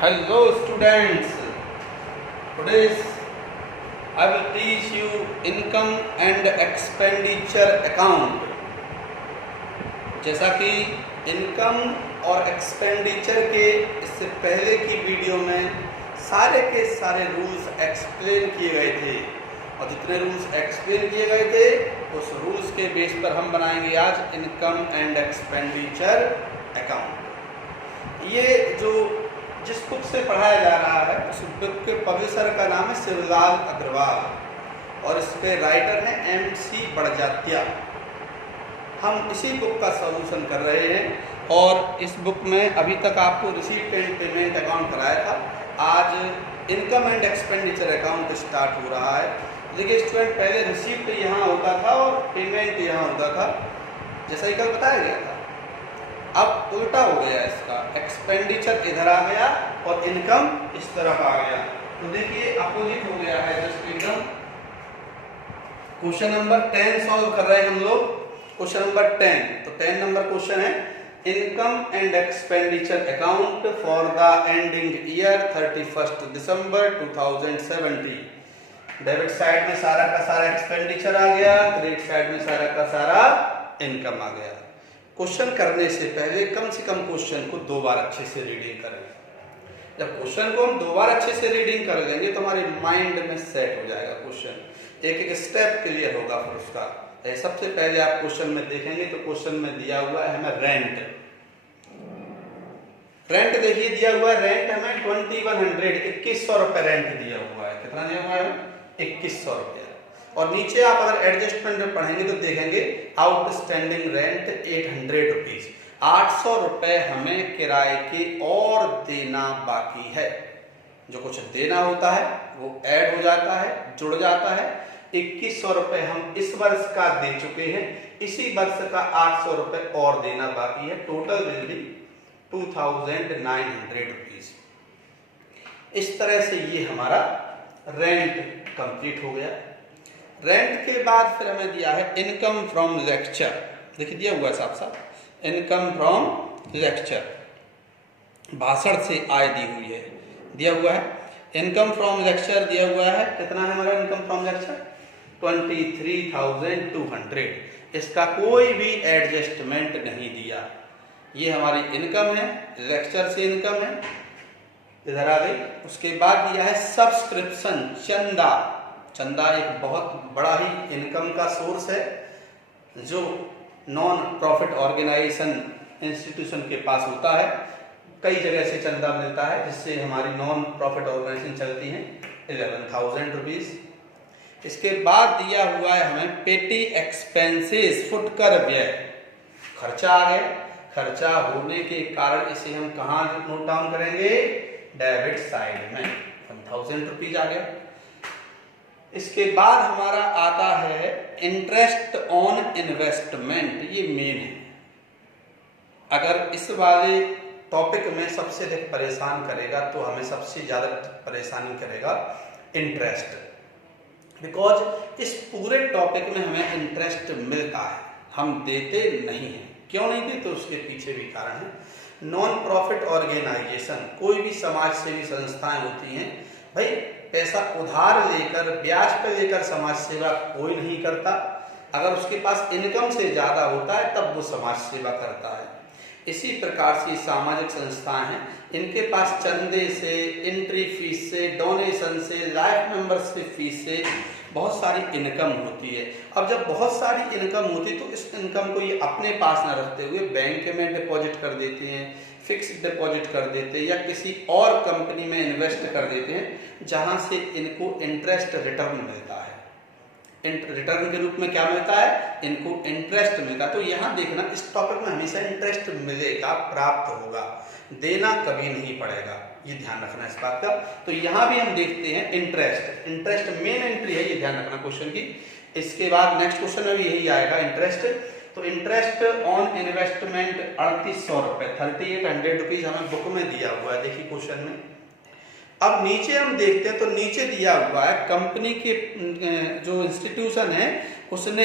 Hello students, today I will teach you income and expenditure account। जैसा कि income और expenditure के इससे पहले की वीडियो में सारे के सारे रूल्स एक्सप्लेन किए गए थे और जितने रूल्स एक्सप्लेन किए गए थे उस रूल्स के बेस पर हम बनाएंगे आज इनकम एंड एक्सपेंडिचर अकाउंट। ये जो जिस बुक से पढ़ाया जा रहा है उस बुक के पब्लिशर का नाम है शिवलाल अग्रवाल और इसके राइटर हैं MC बड़जात्या। हम इसी बुक का सॉल्यूशन कर रहे हैं और इस बुक में अभी तक आपको रिसीप्ट एंड पेमेंट अकाउंट कराया था। आज income and expenditure account start हो रहा है। देखिए स्टूडेंट, पहले रिसीप्ट यहाँ होता था और पेमेंट यहाँ होता था, जैसा ही कल बताया गया था। अब उल्टा हो गया, इसका एक्सपेंडिचर इधर आ गया और इनकम इस तरफ आ गया। तो देखिए अपोजिट हो गया है जस्ट एकदम। क्वेश्चन नंबर 10 सॉल्व कर रहे हैं हम लोग। क्वेश्चन नंबर 10, तो 10 नंबर क्वेश्चन है income and expenditure account for the ending year 31 December 2070। Debit side में सारा का सारा एक्सपेंडिचर आ गया, क्रेडिट साइड में सारा का सारा इनकम आ गया। क्वेश्चन करने से पहले कम से कम क्वेश्चन को 2 बार अच्छे से रीडिंग करें। जब क्वेश्चन को हम 2 बार अच्छे से रीडिंग कर लेंगे तो हमारे माइंड में सेट हो जाएगा क्वेश्चन, एक एक स्टेप क्लियर होगा फिर उसका। सबसे पहले आप क्वेश्चन में देखेंगे तो क्वेश्चन में दिया हुआ है हमें रेंट। रेंट देखिए दिया हुआ है, रेंट हमें 2100 रुपए रेंट दिया हुआ है। कितना दिया हुआ है? 2100 रुपया। और नीचे आप अगर एडजस्टमेंट में पढ़ेंगे तो देखेंगे आउटस्टैंडिंग रेंट 800 रुपीज। 800 रुपए हमें किराए के और देना बाकी है। जो कुछ देना होता है वो ऐड हो जाता है, जुड़ जाता है। 2100 रुपए हम इस वर्ष का दे चुके हैं, इसी वर्ष का 800 रुपए और देना बाकी है। Total will be 2900 rupees. इस तरह से ये हमारा रेंट कंप्लीट हो गया। रेंट के बाद फिर हमें दिया है इनकम फ्रॉम लेक्चर। देखिए दिया हुआ है साफ साफ, इनकम फ्रॉम लेक्चर, भाषण से आय दी हुई है, दिया हुआ है। इनकम फ्रॉम लेक्चर दिया हुआ है, कितना है हमारा इनकम फ्रॉम लेक्चर? 23,200। इसका कोई भी एडजस्टमेंट नहीं दिया। ये हमारी इनकम है, लेक्चर से इनकम है, इधर आ गई। उसके बाद दिया है सब्सक्रिप्शन, चंदा। चंदा एक बहुत बड़ा ही इनकम का सोर्स है जो नॉन प्रॉफिट ऑर्गेनाइजेशन इंस्टीट्यूशन के पास होता है। कई जगह से चंदा मिलता है जिससे हमारी नॉन प्रॉफिट ऑर्गेनाइजेशन चलती हैं। 11,000 रुपीज। इसके बाद दिया हुआ है हमें पेटी एक्सपेंसेस, फुटकर व्यय, खर्चा आ गया। खर्चा होने के कारण इसे हम कहाँ नोट डाउन करेंगे? डेबिट साइड में 1000 रुपीज आ गया। इसके बाद हमारा आता है इंटरेस्ट ऑन इन्वेस्टमेंट। ये मेन है। अगर इस वाले टॉपिक में सबसे अधिक परेशान करेगा तो हमें सबसे ज्यादा परेशानी करेगा इंटरेस्ट, बिकॉज इस पूरे टॉपिक में हमें इंटरेस्ट मिलता है, हम देते नहीं हैं। क्यों नहीं देते? तो उसके पीछे भी कारण है। नॉन प्रॉफिट ऑर्गेनाइजेशन, कोई भी समाज सेवी संस्थाएं होती हैं, भाई पैसा उधार लेकर, ब्याज पर लेकर समाज सेवा कोई नहीं करता। अगर उसके पास इनकम से ज्यादा होता है तब वो समाज सेवा करता है। इसी प्रकार से सामाजिक संस्थाएं हैं, इनके पास चंदे से, एंट्री फीस से, डोनेशन से, लाइफ मेंबरशिप फीस से बहुत सारी इनकम होती है। अब जब बहुत सारी इनकम होती है तो इस इनकम को ये अपने पास न रखते हुए बैंक में डिपॉजिट कर देते हैं, फिक्स्ड डिपॉजिट कर देते हैं या किसी और कंपनी में इन्वेस्ट कर देते हैं जहां से इनको इंटरेस्ट रिटर्न मिलता है। रिटर्न के रूप में क्या मिलता है? इनको इंटरेस्ट मिलता है। तो यहाँ देखना, इस टॉपिक में हमेशा इंटरेस्ट मिलेगा, प्राप्त होगा, देना कभी नहीं पड़ेगा, ये ध्यान रखना इस बात का। तो यहाँ भी हम देखते हैं इंटरेस्ट। इंटरेस्ट मेन एंट्री है, ये ध्यान रखना क्वेश्चन की। इसके बाद नेक्स्ट क्वेश्चन में भी यही आएगा इंटरेस्ट। तो इंटरेस्ट ऑन इन्वेस्टमेंट 3800 रुपए, 3800 रुपीज हमें बुक में दिया हुआ है। देखिए क्वेश्चन में अब नीचे हम देखते हैं तो नीचे दिया हुआ है कंपनी के जो इंस्टीट्यूशन है उसने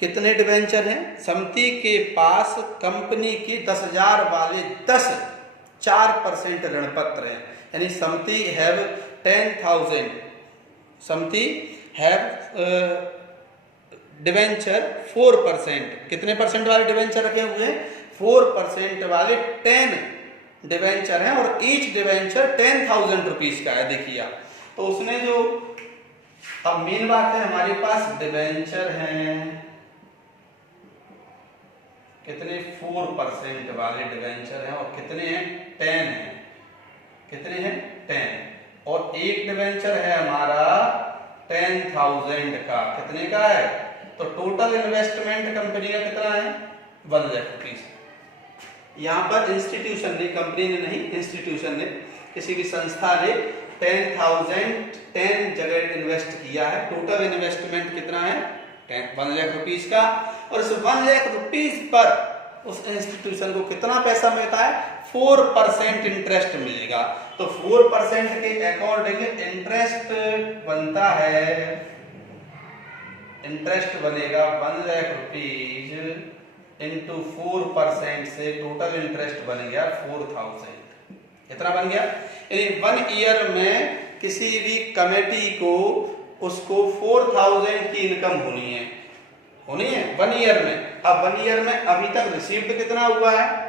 कितने डिवेंचर हैं? समिति के पास कंपनी की 10,000 वाले 10 4% ऋण पत्र है, यानी समथी हैव 10,000, समथी हैव डिवेंचर 4%, कितने परसेंट वाले डिवेंचर रखे हुए हैं? 4% वाले 10 डिवेंचर हैं और ईच डिवेंचर 10,000 रुपीज का है। देखिए आप, तो उसने जो, अब मेन बात है हमारे पास डिवेंचर हैं कितने? 4% वाले डिवेंचर हैं और कितने हैं? 10 हैं। कितने हैं? 10। और एक डिवेंचर है हमारा 10,000 का, कितने का है? तो टोटल इन्वेस्टमेंट कंपनी का कितना है? 1 लाख रुपीज। यहाँ पर इंस्टीट्यूशन ने, कंपनी ने नहीं, इंस्टीट्यूशन ने, किसी भी संस्था ने 10 जगह इन्वेस्ट किया है। टोटल इन्वेस्टमेंट कितना है? 1 लाख रुपीज का। और इस 1 लाख रुपीज पर उस इंस्टीट्यूशन को कितना पैसा मिलता है? 4% इंटरेस्ट मिलेगा। तो 4% के अकॉर्डिंग इंटरेस्ट बनता है, इंटरेस्ट बनेगा 1 लाख रुपीज इंटू 4% से टोटल इंटरेस्ट बन गया 4,000। कितना बन गया? यानी 1 ईयर में किसी भी कमेटी को उसको 4,000 की इनकम होनी है 1 ईयर में। अब 1 ईयर में अभी तक रिसीव्ड कितना हुआ है?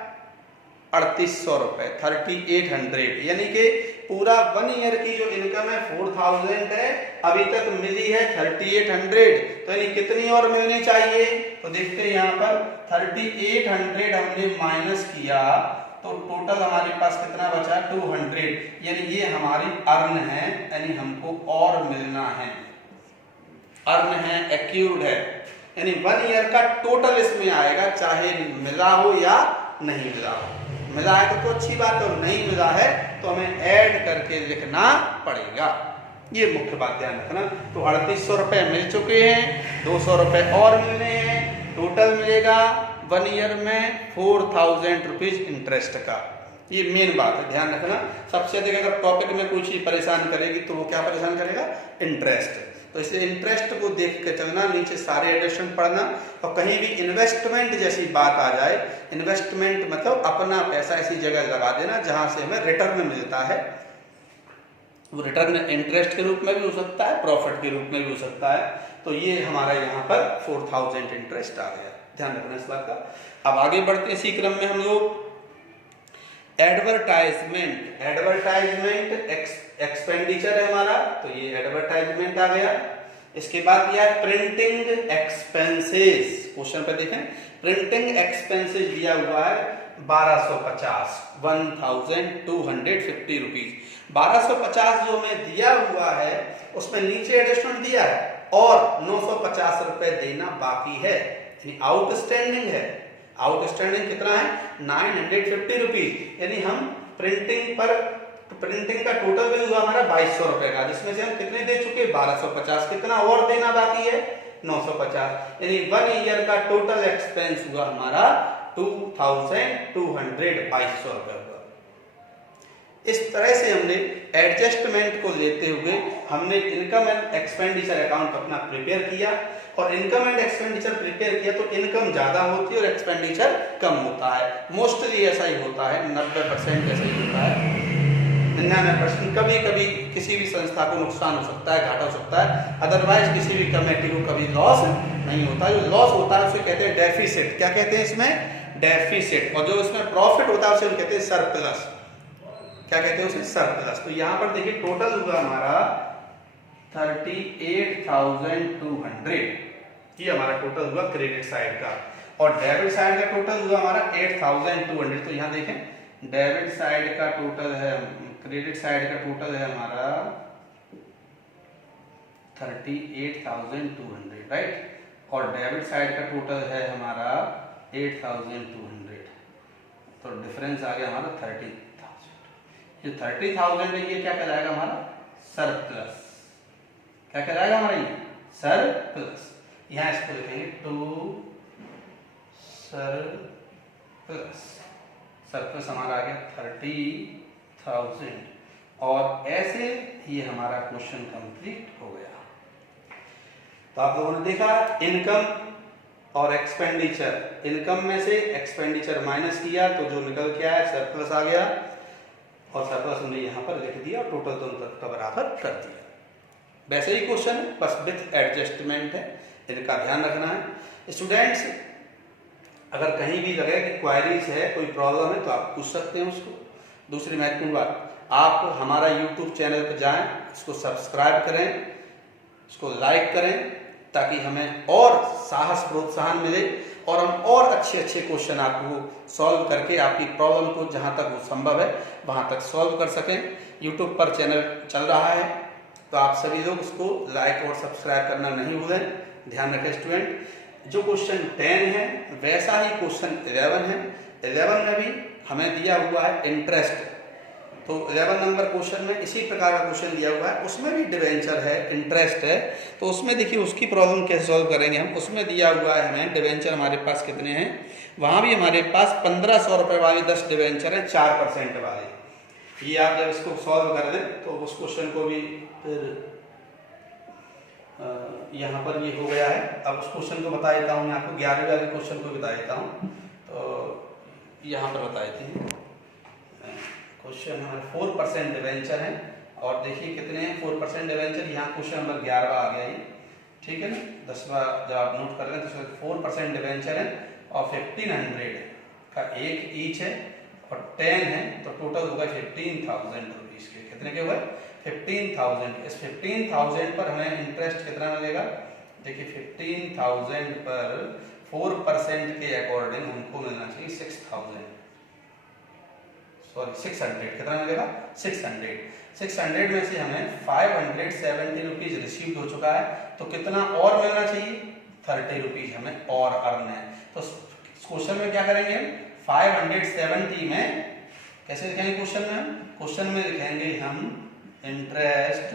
3,800 रुपए, 3,800, यानी कि पूरा 1 ईयर की जो इनकम है 4,000 है, अभी तक मिली है 3,800। तो यानी कितनी और मिलनी चाहिए? तो देखते हैं यहाँ पर 3,800 हमने माइनस किया तो टोटल हमारे पास कितना बचा? 200, यानी ये हमारी अर्न है, यानी हमको और मिलना है, अर्न है, एक्यूर्ड है, यानी 1 ईयर का टोटल इसमें आएगा, चाहे मिला हो या नहीं मिला हो। मिला है तो अच्छी बात है, और नहीं मिला है तो हमें ऐड करके लिखना पड़ेगा। ये मुख्य बात ध्यान रखना। तो 3,800 रुपए मिल चुके हैं, 200 रुपए और मिलने हैं, टोटल मिलेगा 1 ईयर में 4,000 रुपीज इंटरेस्ट का। ये मेन बात है, ध्यान रखना। सबसे अधिक अगर टॉपिक में कोई चीज परेशान करेगी तो वो क्या परेशान करेगा? इंटरेस्ट। तो इसलिए इंटरेस्ट को देख के चलना, नीचे सारे एडिशन पढ़ना, और कहीं भी इन्वेस्टमेंट जैसी बात आ जाए, इन्वेस्टमेंट मतलब अपना पैसा ऐसी जगह लगा देना जहां से हमें रिटर्न मिलता है। वो रिटर्न इंटरेस्ट के रूप में भी हो सकता है, प्रॉफिट के रूप में भी हो सकता है। तो ये हमारा यहाँ पर 4,000 इंटरेस्ट आ गया, ध्यान रखना इस बात का। अब आगे बढ़ते हैं इसी क्रम में हम लोग एडवर्टाइजमेंट। एडवर्टाइजमेंट एक्सपेंडिचर है हमारा, तो ये एडवर्टाइजमेंट आ गया। इसके बाद दिया है प्रिंटिंग एक्सपेंसेस। क्वेश्चन पे देखें, प्रिंटिंग एक्सपेंसेस दिया हुआ है 1250, 1250 रुपीज। 1250 जो हमें दिया हुआ है उसमें नीचे एडजस्टमेंट दिया है और 950 रुपए देना बाकी है, यानी आउटस्टैंडिंग है। आउटस्टैंडिंग कितना है? 950 रुपीज। यानी हम प्रिंटिंग पर, प्रिंटिंग का टोटल बिल हुआ हमारा 2,200 रुपए का, जिसमें से हम कितने दे चुके? 1250। कितना और देना बाकी है? 950। यानी 1 ईयर का टोटल एक्सपेंस हुआ हमारा 2,200, 2,200 रुपए हुआ। इस तरह से हमने एडजस्टमेंट को लेते हुए हमने इनकम एंड एक्सपेंडिचर अकाउंट अपना प्रिपेयर किया, और इनकम एंड एक्सपेंडिचर प्रिपेयर किया तो इनकम ज्यादा होती है और एक्सपेंडिचर कम होता है। मोस्टली ऐसा ही होता है, 90% ऐसा ही होता है, 99%। कभी कभी किसी भी संस्था को नुकसान हो सकता है, घाटा हो सकता है, अदरवाइज किसी भी कमेटी को कभी लॉस नहीं होता। जो लॉस होता है उसे कहते हैं डेफिसिट। क्या कहते हैं इसमें? डेफिसिट। और जो इसमें प्रॉफिट होता है उसे हम कहते हैं सरप्लस। क्या कहते हैं उसे? सरप्लस। तो यहाँ पर देखिए टोटल हुआ हमारा 38,200, ये हमारा टोटल हुआ क्रेडिट साइड का, और डेबिट साइड का टोटल हुआ हमारा 8,200। तो यहाँ देखें डेबिट साइड का टोटल है, क्रेडिट साइड का टोटल है हमारा 38,200, राइट, और डेबिट साइड का टोटल है हमारा 8,200। तो डिफरेंस आ गया हमारा 30,000। ये 30,000 है, ये क्या कहलाएगा? हमारा सरप्लस। क्या कहलाएगा हमारा? ये सरप्लस। यहां इसको लिखेंगे टू सरप्लस। सरप्लस हमारा आ गया 30,000, और ऐसे ये हमारा क्वेश्चन कंप्लीट हो गया। तो आप लोगों ने देखा इनकम और एक्सपेंडिचर। इनकम में से एक्सपेंडिचर माइनस किया तो जो निकल के आया सरप्लस आ गया। और सरप्लस हमने यहाँ पर लिख दिया और टोटल दोनों का बराबर कर दिया। वैसे ही क्वेश्चन है, बस विथ एडजस्टमेंट है, इनका ध्यान रखना है। स्टूडेंट्स अगर कहीं भी लगे कि क्वायरीज है, कोई प्रॉब्लम है, तो आप पूछ सकते हैं उसको। दूसरी महत्वपूर्ण बात, आप हमारा यूट्यूब चैनल पर जाएं, इसको सब्सक्राइब करें, इसको लाइक करें, ताकि हमें और साहस प्रोत्साहन मिले और हम और अच्छे क्वेश्चन आपको सॉल्व करके आपकी प्रॉब्लम को जहाँ तक वो संभव है वहाँ तक सॉल्व कर सकें। यूट्यूब पर चैनल चल रहा है, तो आप सभी लोग उसको लाइक और सब्सक्राइब करना नहीं भूलें। ध्यान रखें स्टूडेंट, जो क्वेश्चन 10 है वैसा ही क्वेश्चन 11 है। 11 में भी हमें दिया हुआ है इंटरेस्ट, तो 11 नंबर क्वेश्चन में इसी प्रकार का क्वेश्चन दिया हुआ है, उसमें भी डिवेंचर है, इंटरेस्ट है। तो उसमें देखिए उसकी प्रॉब्लम कैसे सॉल्व करेंगे हम। उसमें दिया हुआ है हमें डिवेंचर हमारे पास कितने हैं, वहाँ भी हमारे पास 1500 रुपये वाली 10 डिवेंचर हैं 4% वाले। ये आप जब इसको सॉल्व कर दें तो उस क्वेश्चन को भी फिर यहाँ पर ये हो गया है। अब उस क्वेश्चन को बता देता हूँ मैं आपको, 11वें वाले क्वेश्चन को बता देता हूँ। तो यहाँ पर बता देते हैं, क्वेश्चन हमारे 4% डिवेंचर है और देखिए कितने हैं 4% डिवेंचर। यहाँ क्वेश्चन नंबर 11 आ गया ये, ठीक है ना। 10वां जब आप नोट कर लें तो 4% डिवेंचर है और 1500 का एक ईच है और 10 है, तो टोटल होगा 15,000 रुपीज़ के। कितने के हुए 15,000। इस 15,000 पर हमें इंटरेस्ट कितना लगेगा, देखिए 15,000 पर 4% के अकॉर्डिंग हमको मिलना चाहिए 6,000, सॉरी 600। कितना मिलेगा 600। 600 में से हमें 570 रुपीज़ रिसीव हो चुका है, तो कितना और मिलना चाहिए 30 रुपीज़ हमें और अर्न है। तो क्वेश्चन में क्या करेंगे, 570 में कैसे लिखेंगे क्वेश्चन में लिखेंगे हम इंटरेस्ट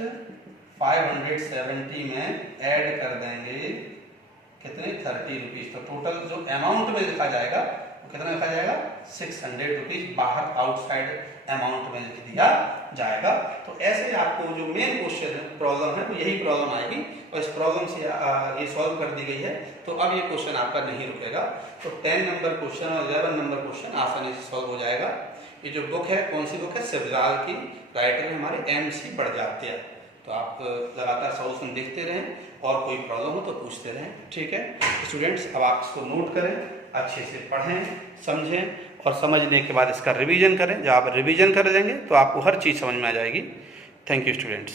570 में ऐड कर देंगे कितने 30 रुपीज़। तो टोटल जो अमाउंट में लिखा जाएगा वो कितना लिखा जाएगा 600 रुपीज़, बाहर आउटसाइड अमाउंट में लिख दिया जाएगा। तो ऐसे आपको जो मेन क्वेश्चन प्रॉब्लम है, तो यही प्रॉब्लम आएगी और इस प्रॉब्लम से ये सॉल्व कर दी गई है। तो अब ये क्वेश्चन आपका नहीं रुकेगा। तो 10 नंबर क्वेश्चन और 11 नंबर क्वेश्चन आसानी से सॉल्व हो जाएगा। ये जो बुक है, कौन सी बुक है, शिवलाल की, राइटर हमारे MC बड़जात्या। तो आप लगातार सॉल्यूशन देखते रहें और कोई प्रॉब्लम हो तो पूछते रहें, ठीक है स्टूडेंट्स। अब आप इसको नोट करें, अच्छे से पढ़ें, समझें और समझने के बाद इसका रिवीजन करें। जब आप रिवीजन कर लेंगे तो आपको हर चीज़ समझ में आ जाएगी। Thank you students.